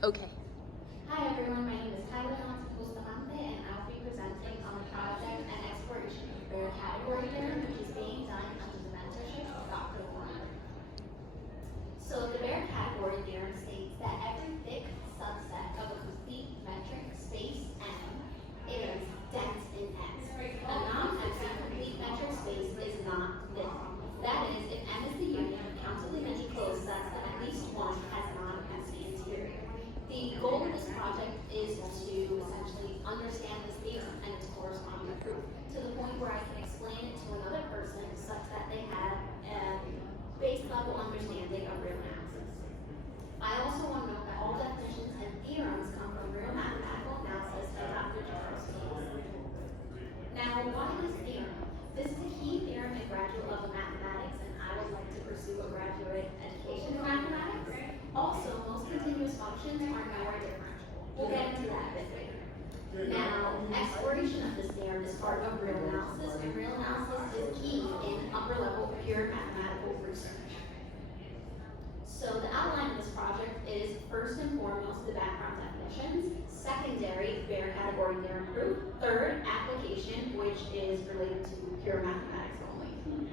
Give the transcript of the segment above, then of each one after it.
Okay. Hi everyone, my name is Khaiylah Johnson Bustamante and I'll be presenting on the project and exploration of Baire Category Theorem, which is being done under the mentorship of Dr. Ruth. So the Baire Category Theorem states that every thick subset of a complete metric space M is dense in X. A non-empty complete metric space is not thick. That is, if M is the union of countably many closed sets, then at least one has a non-empty interior. The goal of this project is to essentially understand this theorem and its corresponding proof to the point where I can explain it to another person such that they have a base level understanding of real analysis. I also want to note that all definitions and theorems come from real mathematical analysis and Dr. Charles Keyes. Now, why this theorem? This is a key theorem in graduate level mathematics, and I would like to pursue a graduate education in mathematics. Also, most continuous functions are nowhere differential. We'll get into that a bit later. Now, exploration of this theorem is part of real analysis, and real analysis is key in upper level pure mathematical research. So the outline of this project is first and foremost the background definitions, secondary Baire Category Theorem proof, third application, which is related to pure mathematics only.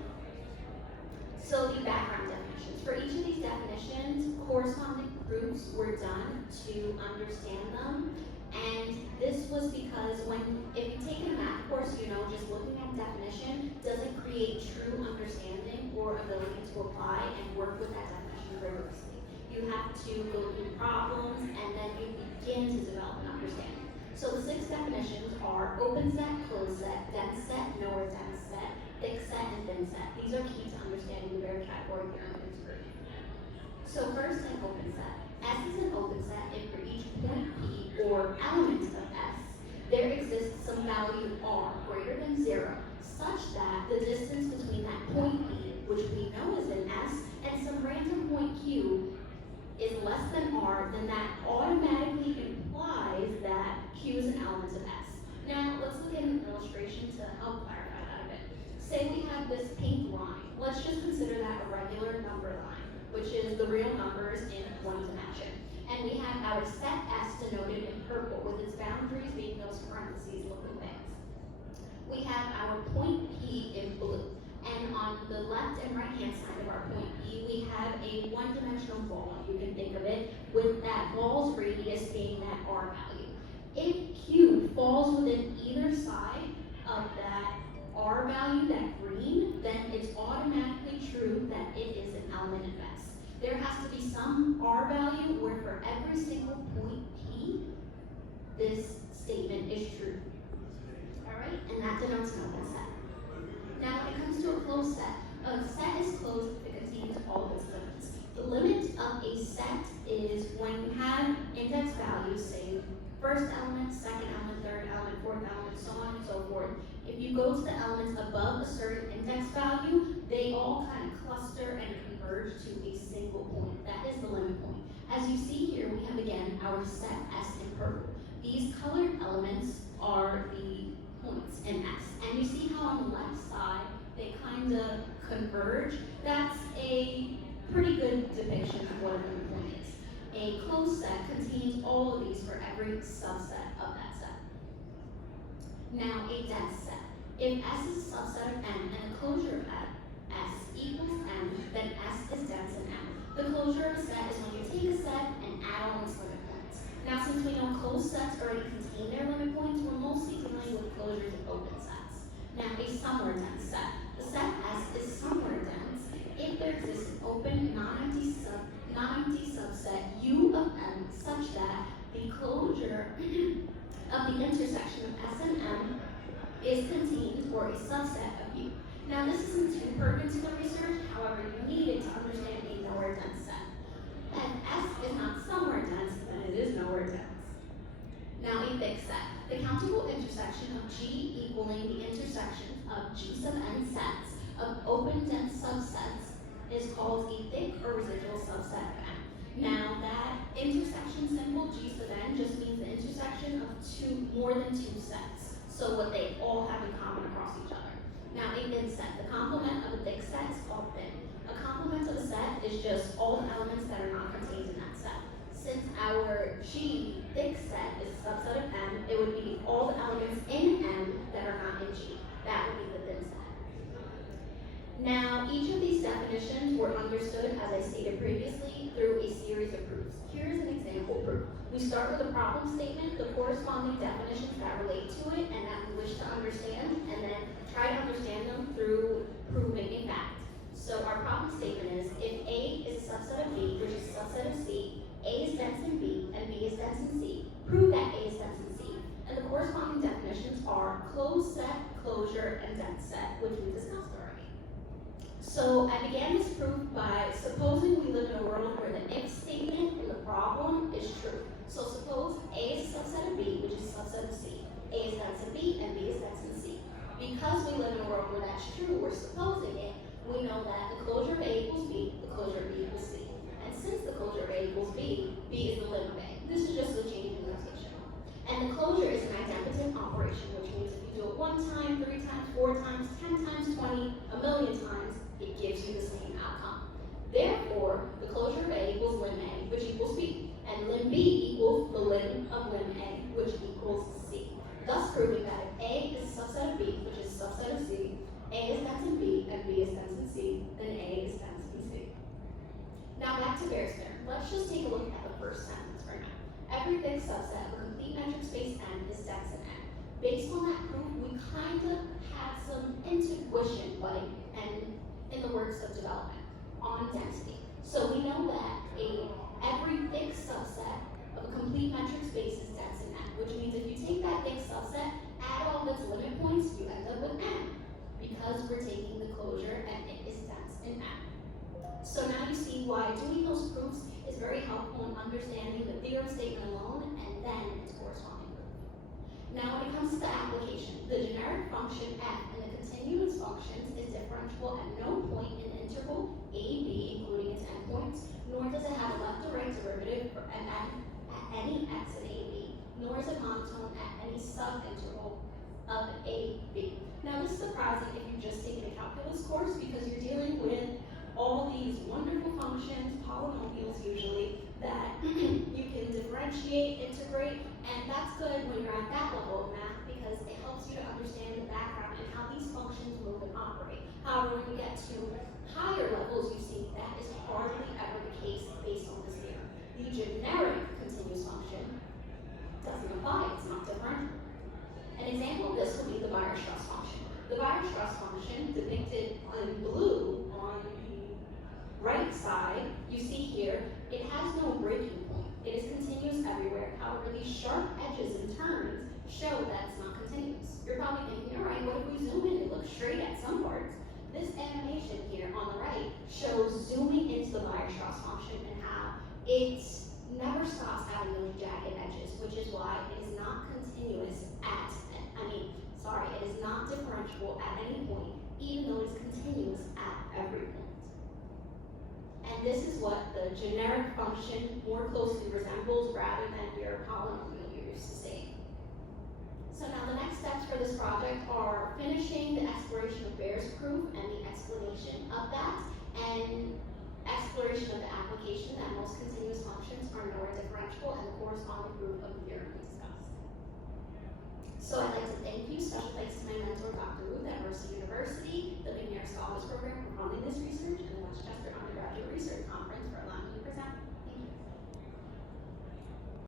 So the background definitions. For each of these definitions, corresponding proofs were done to understand them. And this was because if you take a math course, you know just looking at definition doesn't create true understanding or ability to apply and work with that definition rigorously. You have to go through problems and then you begin to develop an understanding. So the 6 definitions are open set, closed set, dense set, nowhere dense set, thick set, and thin set. These are key to understanding the Baire Category Theorem and its proof. So first, an open set. S is an open set if for each point P or element of S, there exists some value R greater than 0, such that the distance between that point P, which we know is an S, and some random point Q is less than R, then that automatically implies that Q is an element of S. Now, let's look at an illustration to help clarify that a bit. Say we have this pink line. Let's just consider that a regular number line, which is the real numbers in one dimension. And we have our set S denoted in purple, with its boundaries being those parentheses looking things. We have our point P in blue. And on the left and right hand side of our point P, we have a one-dimensional ball, you can think of it, with that ball's radius being that R value. If Q falls within either side of that R value, that green, then it's automatically true that it is an element of S. There has to be some R value where for every single point P, this statement is true. Alright, and that denotes an open set. Now when it comes to a closed set is closed if it contains all of its limits. The limit of a set is when you have index values, say first element, second element, third element, fourth element, so on and so forth. If you go to the elements above a certain index value, they all kind of cluster and converge to a single point. That is the limit point. As you see here, we have again our set S in purple. These colored elements are the points in S. And you see how on the left side, they kind of converge. That's a pretty good depiction of what a limit point is. A closed set contains all of these for every subset of that set. Now, a dense set. If S is a subset of M and the closure of S equals M, then S is dense in M. The closure of a set is when you take a set and add on its limit points. Now, since we know closed sets already contain their limit points, we're mostly dealing with closures of open sets. Now, a somewhere dense set. The set S is somewhere dense if there exists an open, non-empty subset U of M such that the closure of the intersection of S and M is contained or a subset of U. Now, this isn't too pertinent to the research, however, you need it to understand a nowhere dense set. And S is not somewhere dense, then it is nowhere dense. Now, a thick set. The countable intersection of G equaling the intersections of G sub n sets of open dense subsets is called a thick or residual subset of M. Now, that intersection symbol, G sub n, just means the intersection of more than two sets. So what they all have in common across each other. Now, a thin set. The complement of a thick set is called thin. A complement of a set is just all the elements that are not contained in that set. Since our where G, thick set, is a subset of M, it would be all the elements in M that are not in G. That would be the thin set. Now, each of these definitions were understood, as I stated previously, through a series of proofs. Here's an example proof. We start with a problem statement, the corresponding definitions that relate to it and that we wish to understand, and then try to understand them through proving a fact. So our problem statement is, if A is a subset of B, which is a subset of C, A is dense in B, and B is dense in C, prove that A is dense in C. And the corresponding definitions are closed set, closure, and dense set, which we discussed already. So I began this proof by supposing we live in a world where the if statement in the problem is true. So suppose A is a subset of B, which is a subset of C. A is dense in B, and B is dense in C. Because we live in a world where that's true, we're supposing it, we know that the closure of A equals B, the closure of B equals C. And since the closure of A equals B, B is the limit of A. This is just a change in notation. And the closure is an idempotent operation, which means if you do it 1 time, 3 times, 4 times, 10 times, 20, a million times, it gives you the same outcome. Therefore, the closure of A equals lim A, which equals B. And lim B equals the lim of lim A, which equals C. Thus proving that if A is a subset of B, which is a subset of C, A is dense in B, and B is dense in C, then A is dense in C. Now back to Baire's theorem. Let's just take a look at the first sentence for now. Every thick subset of a complete metric space M is dense in M. Based on that proof, we kind of had some intuition, and in the works of development, on density. So we know that every thick subset of a complete metric space is dense in M, which means if you take that thick subset, add all of its limit points, you end up with M. Because we're taking the closure and it is dense in M. So now you see why doing those proofs is very helpful in understanding the theorem statement alone and then its corresponding proof. Now when it comes to the application, the generic function f and the continuous functions is differentiable at no point in the interval a, b, including its endpoints, nor does it have a left or right derivative at any x in a, b, nor is it monotone at any subinterval of a, b. Now this is surprising if you've just taken a calculus course because you're dealing with all these wonderful functions, polynomials usually, that you can differentiate, integrate, and that's good when you're at that level of math because it helps you to understand the background and how these functions move and operate. However, when you get to higher levels, you see that is hardly ever the case based on this theorem. The generic continuous function doesn't apply, it's not differentiable. An example of this would be the Baire function. The Baire function, depicted in blue on the right side, you see here, it has no breaking point. It is continuous everywhere. However, these sharp edges and turns show that it's not continuous. You're probably thinking, all right, what if we zoom in? It looks straight at some parts. This animation here on the right shows zooming into the Baire function and how it never stops having those jagged edges, which is why it is not continuous it is not differentiable at any point, even though it's continuous at every point. And this is what the generic function more closely resembles rather than your polynomial you're used to seeing. So now the next steps for this project are finishing the exploration of Baire's proof and the explanation of that, and exploration of the application that most continuous functions are nowhere differentiable and the corresponding proof of the theorem we discussed. So I'd like to thank you, special thanks to my mentor, Dr. Ruth at Mercer University, the McNair Scholars Program for funding this research, and the Westchester Undergraduate Research Conference